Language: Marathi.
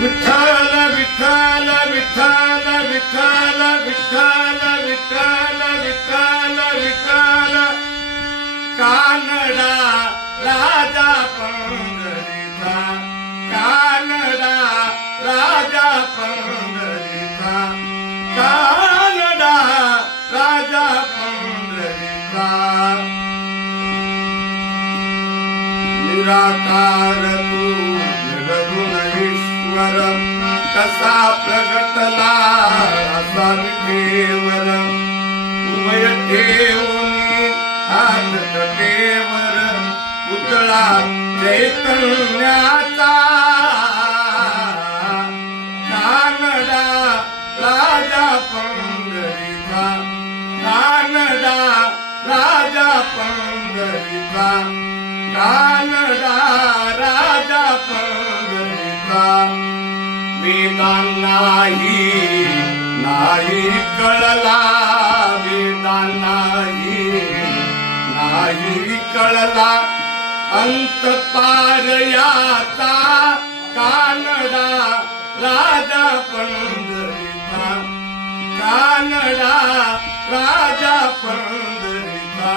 विठ्ठल विठ्ठल विठ्ठल विठ्ठल विठ्ठल विठ्ठल विठ्ठल विठ्ठल कानडा राजा पंढरीचा कानडा राजा पंढरीचा कानडा राजा पंढरीचा निराकार तू निर्गुण ईश्वर कसा प्रगटला असा विठेवर उभय ठेवून हात तटेवर पुतळा चैतन्याचा कानडा राजा पंढरीचा कानडा राजा पंढरीचा कानडा राजा पंढरीचा वेदांनाही नाही कळला वेदांनाही नाही कळला अंत पार याचा कानडा राजा पंढरीचा कानडा राजा पंढरीचा